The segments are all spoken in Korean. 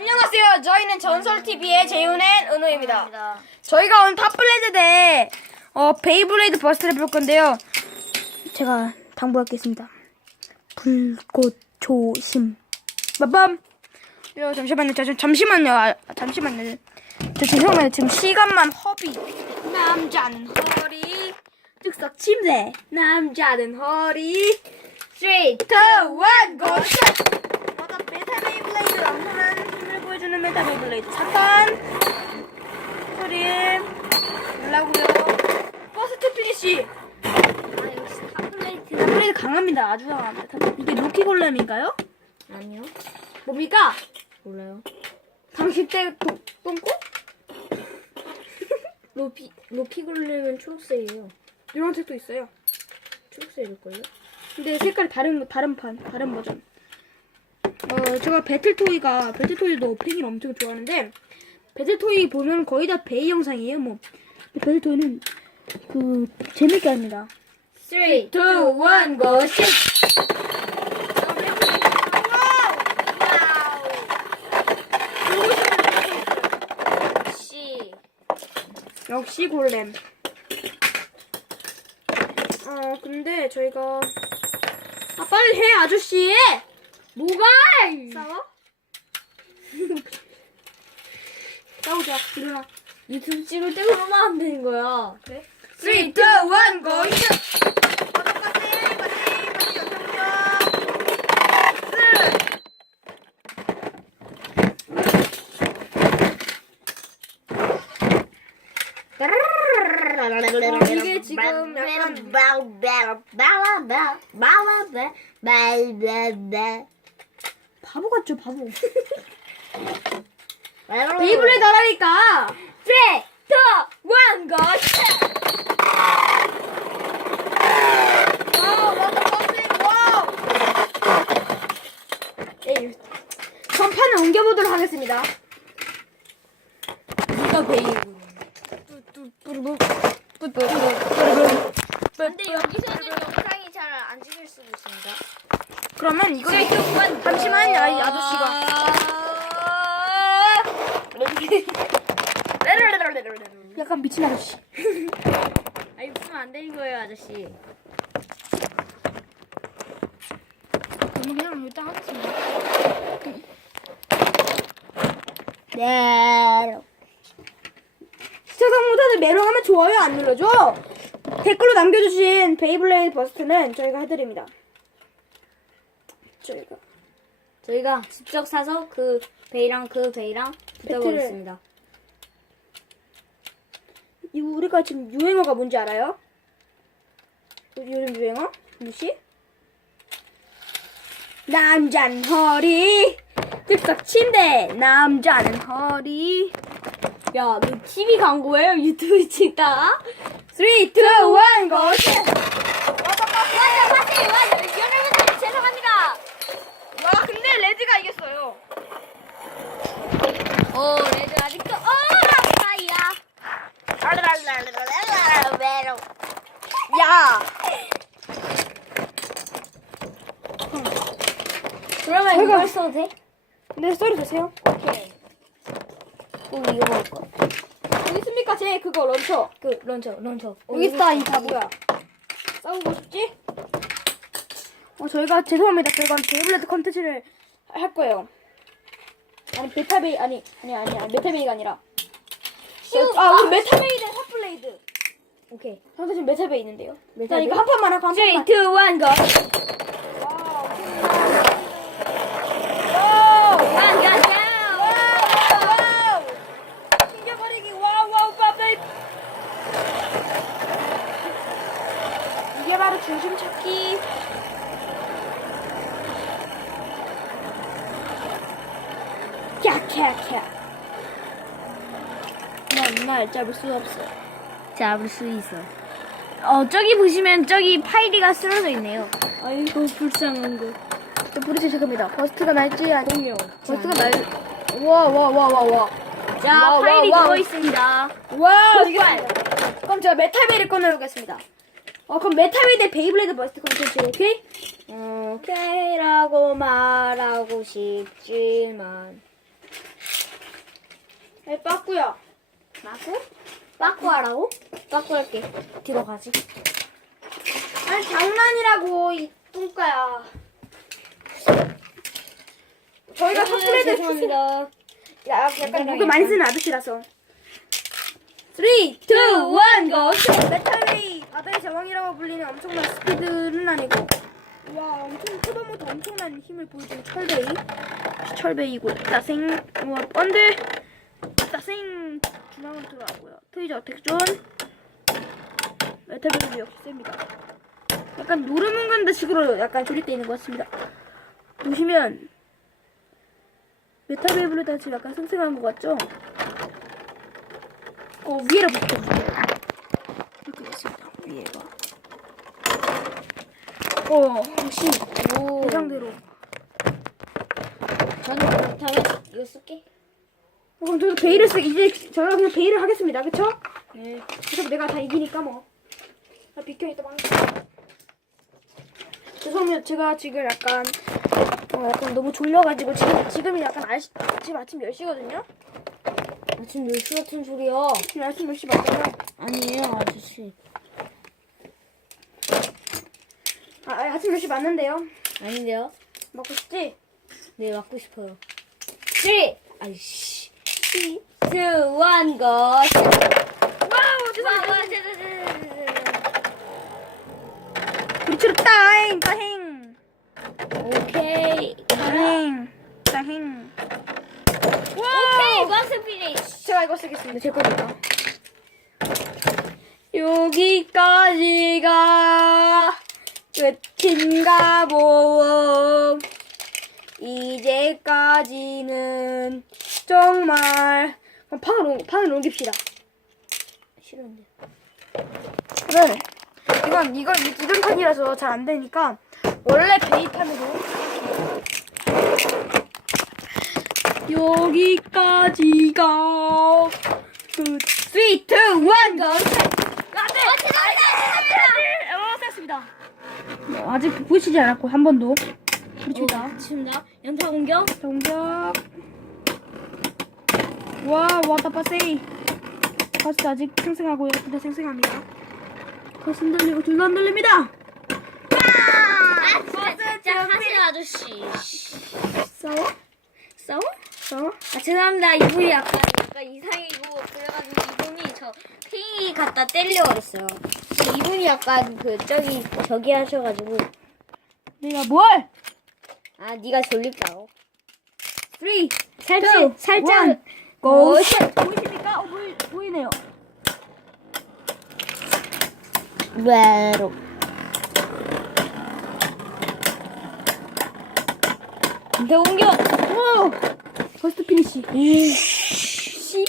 안녕하세요. 저희는 전설TV의 재윤의 은호입니다. 저희가 오늘 탑블레드 대 어, 베이블레이드 버스를 볼 건데요. 제가 당부하겠습니다. 불꽃 조심. 빠밤. 요, 잠시만요. 저, 저, 잠시만요. 아, 잠시만요. 저 죄송해요. 지금 시간만 허비. 남자는 허리. 즉석 침대. 남자는 허리. 3, 2, 1, 고샷! 바다 메타 베이블레이드 힘을 보여주는 메타 베이블레이드 잠깐 소리 올라고요 퍼스트 피니쉬 아 역시 탑블레이드 탑블레이드 강합니다 아주 강합니다 탑- 이게 로키 골렘인가요? 아니요. 뭡니까? 몰라요. 당신 때 똥- 똥꼬? 로피, 로피 골렘은 초록색이에요. 이런 색도 있어요 초록색일걸요? 근데 색깔이 다른 다른 판 다른 버전. 어 제가 배틀토이가 배틀토이도 팬이 엄청 좋아하는데 배틀토이 보면 거의 다 베이 영상이에요. 뭐 배틀토이는 그 재밌게 합니다. 3, 2, 1, 고시! 씨. 역시 골렘. 어 근데 저희가 아 빨리 해 아저씨. 뭐가! 싸워? 싸우자 일어나. 유튜브 찍을 때 그러면 안 되는 거야. 그래? 3, 2, 1, 고! 이게 지금 약간 바보 같죠 바보. 베이블레이드 하라니까. 3, 2, 1, 고시! 와우, 와우, 와우. 에이, 전판을 옮겨보도록 하겠습니다. 누가 베이군? 근데 여기서는 영상이 잘 안 찍힐 수도 있습니다. 그러면 이거 잠시만요, 이 아저씨가. 약간 미친 아저씨. 아니 웃으면 안 되는 거예요 아저씨. 그러면 그냥 일단 하겠습니다. 네. 시청자 못하는 메롱하면 좋아요 안 눌러줘? 댓글로 남겨주신 베이블레이드 버스트는 저희가 해드립니다. 저희가 저희가 직접 사서 그 베이랑 그 베이랑 붙여보겠습니다. 이 우리가 지금 유행어가 뭔지 알아요? 요즘 유행어? 루시? 남자는 허리 즉석 침대 남자는 허리 야, 너 TV 광고예요? 유튜브 찍다가? 3, 2, 1, 고! 맞아, 맞아요. 맞아. 여러분들 죄송합니다. 와 근데 레드가 이겼어요 오, 레드 아직도, 어, 아빠야. 외로. 야 그러면 저희가- 이걸 써도 돼? 네, 소리 주세요 오케이. 오, 이거 먹을까? 어디 있습니까 제 그거 런처 그, 런처, 런처. 여기 있다 이 바보야 싸우고 싶지? 어 저희가 죄송합니다 저희가 베이블레드 컨텐츠를 할 거예요 아니 베타베이 아니 아니 아니 아니 메타베이가 아니라 쉬우- 아 우리 메타베이 대 핫블레이드 오케이. 저한테 지금 메타베이 있는데요 자 메타베이? 이거 한 판만 하고 한 3, 2, 1, 판만 go. 와우 간, 간, 간. 와우 튕겨버리기 와우 와우 빠베이 이게 바로 중심 찾기 캬캬캬 난날 잡을 수 없어 잡을 수 있어. 어, 저기 보시면 저기 파이리가 쓰러져 있네요. 아이고 불쌍한 거. 저 부르시 죄송합니다. 버스트가 날지 아니요. 버스트가 날. 와와와와 와. 자, 와, 와. 누워 있습니다. 와 이거. 그럼 제가 메탈베이를 꺼내보겠습니다. 어 그럼 메탈베이 대 베이블레이드 버스트 컨텐츠 오케이? 오케이라고 말하고 싶지만 네, 빠꾸야. 마구? 빠꾸 하라고? 빠꾸 할게. 뒤로 가지. 아니, 장난이라고, 이 똥까야. 저희가 탑플레드 아, 죄송합니다. 야, 약간 이거랑 목을 많이 쓰는 아저씨라서. 3, 2, 1, 고! 메탈레이 바다의 제왕이라고 불리는 엄청난 스피드는 아니고 와 엄청 초반부터 엄청난 힘을 보여주는 철베이 철베이고 따생 우와 안돼 따생 중앙으로 들어가고요 트위저 택존 메탈베이도 역시 셉니다 약간 노르문간드 식으로 약간 조립되어 있는 것 같습니다 보시면 메탈 베이블레드 지금 약간 생생한 것 같죠? 어, 위에를 붙여줄게요. 이렇게 됐습니다. 위에가. 어, 역시 오. 예상대로. 저는 그렇다면 이거 쓸게. 어, 그럼 저도 베일을 쓰, 이제 저희가 그냥 베일을 하겠습니다. 그쵸? 네. 그래서 내가 다 이기니까 뭐. 아, 비켜 있다 방. 죄송해요. 제가 지금 약간, 어, 약간 너무 졸려가지고 지금, 지금이 약간 아시, 지금 아침 10시거든요? 아침 10시 같은 소리야. 지금 아침 10시 맞잖아요. 아니에요, 아저씨. 아, 아, 아침 10시 맞는데요? 아닌데요? 먹고 싶지? 네, 맞고 싶어요. 3! 아이씨. 2, 1, 고! 와우, 와, 죄송합니다. 따잉, 따행. 자. 오케이. 따행, 따행. 오케이, 버스 피니쉬. 제가 이거 쓰겠습니다. 제 거니까. 여기까지가 끝인가 보. 이제까지는 정말 그럼 판을 옮, 판을 옮깁시다. 싫은데. 네. 이건 이건 이건 판이라서 잘 안 되니까 원래 베이판으로 여기까지가 그 3, 2, 1, 고! 안돼! 어, 됐습니다. 네, 아직 보이시지 않았고 한 번도 그렇습니다. 친다. 연타 공격. 정작 와 왔다 빠세이 버스 아직 생생하고요 둘다 생생합니다 버스 흔들리고 둘다 흔들립니다 아, 진짜 하세요, 아저씨. 싸워? 싸워? 싸워? 아, 죄송합니다. 이분이 약간, 약간 이상이고, 그래가지고 이분이 저 핑이 갖다 때려버렸어요. 이분이 약간 그, 저기, 저기 하셔가지고. 내가 뭘? 아, 네가 졸립다고. 3 2 살짝, 살짝. 1 고! 보이십니까? 어, 보이, 보이네요 외로. 연타 공격! 오! 버스트 피니시 씨.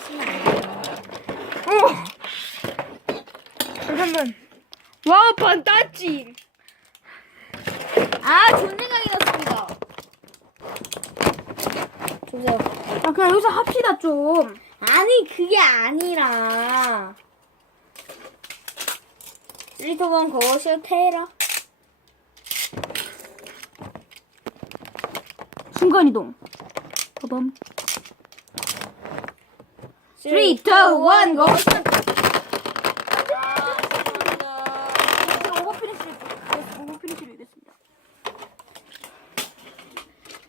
쓰면 안 돼요. 오! 잠깐만 와우 판타지 아, 존재감이 났습니다. 조세요. 아 그냥 여기서 합시다 좀 아니, 그게 아니라. 리토건 그것이 테라. 순간 이동 빠밤 3, 2, 1, 고! 아, 오버 피니시, 오버 피니시로 이겼습니다.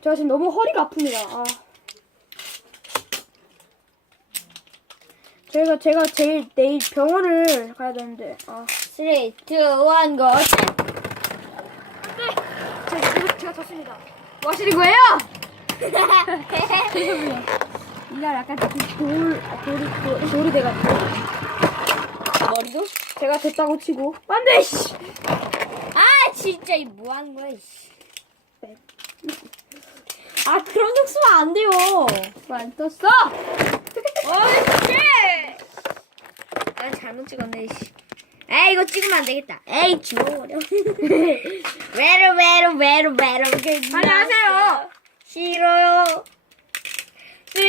제가 지금 너무 허리가 아픕니다. 아. 제가 제가 제일 내일 병원을 가야 되는데 아. 3, 2, 1, 고! 네. 제가 제가, 제가 졌습니다. 뭐 하시는 거예요? 이날 약간 그 돌 돌이 돌- 돌이 돼가지고 머리도? 제가 됐다고 치고 안돼 씨. 아, 진짜, 이 뭐 하는 거야, 이씨. 네. 아, 그런 적 쓰면 안 돼요. 안 떴어. 어이 씨! 아, 잘못 찍었네, 이씨. 에이, 이거 찍으면 안 되겠다. 에이, 지워버려. 외로, 외로, 외로, 외로. 빨리 하세요. 싫어요. 3, 2,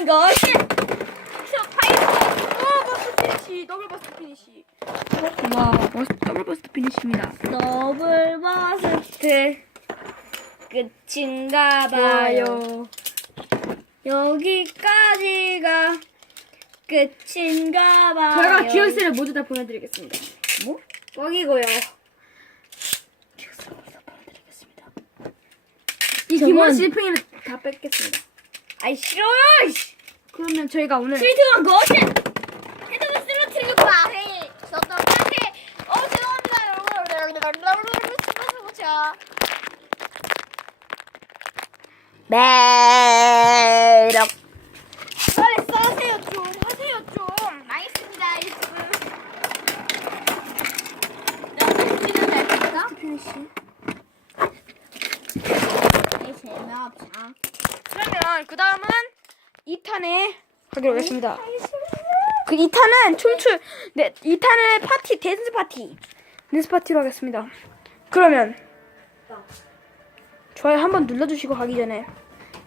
1, 고! 슛! 어 버스 피니시 더블 버스 피니시. 와 버스 더블 버스 피니시입니다. 더블 버스트. 끝인가 봐요. 여기까지가 끝인가 봐요. 저희가 기억세를 모두 다 보내드리겠습니다. 뭐? 이 저건- 기본 실팽이는 다 뺏겠습니다. 아이 싫어요. 이씨. 그러면 저희가 오늘 스위트건 거신. 헤드폰 쓰러뜨리고 말해. 저도 그렇게. 어 죄송합니다 여러분. 자. 매력 빨리 써세요 좀 하세요 좀. 알겠습니다 알겠습니다. 나 스피드 잘 탔다. 네, 재미없어. 그러면 그 다음은 2탄에 하기로 하겠습니다. 그 2탄은 춤출 네 2탄은 파티 댄스 파티 댄스 파티로 하겠습니다. 그러면 좋아요 한번 눌러주시고 가기 전에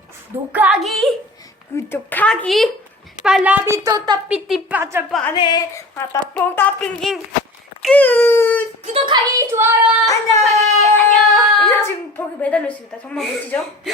구독하기 구독하기 빨라비 또따 삐띠 빠져봐네 빠따뽕따 빙빙 끝 구독하기 좋아요. 안녕 안녕. 이사 지금 벽에 매달려 있습니다. 정말 멋지죠?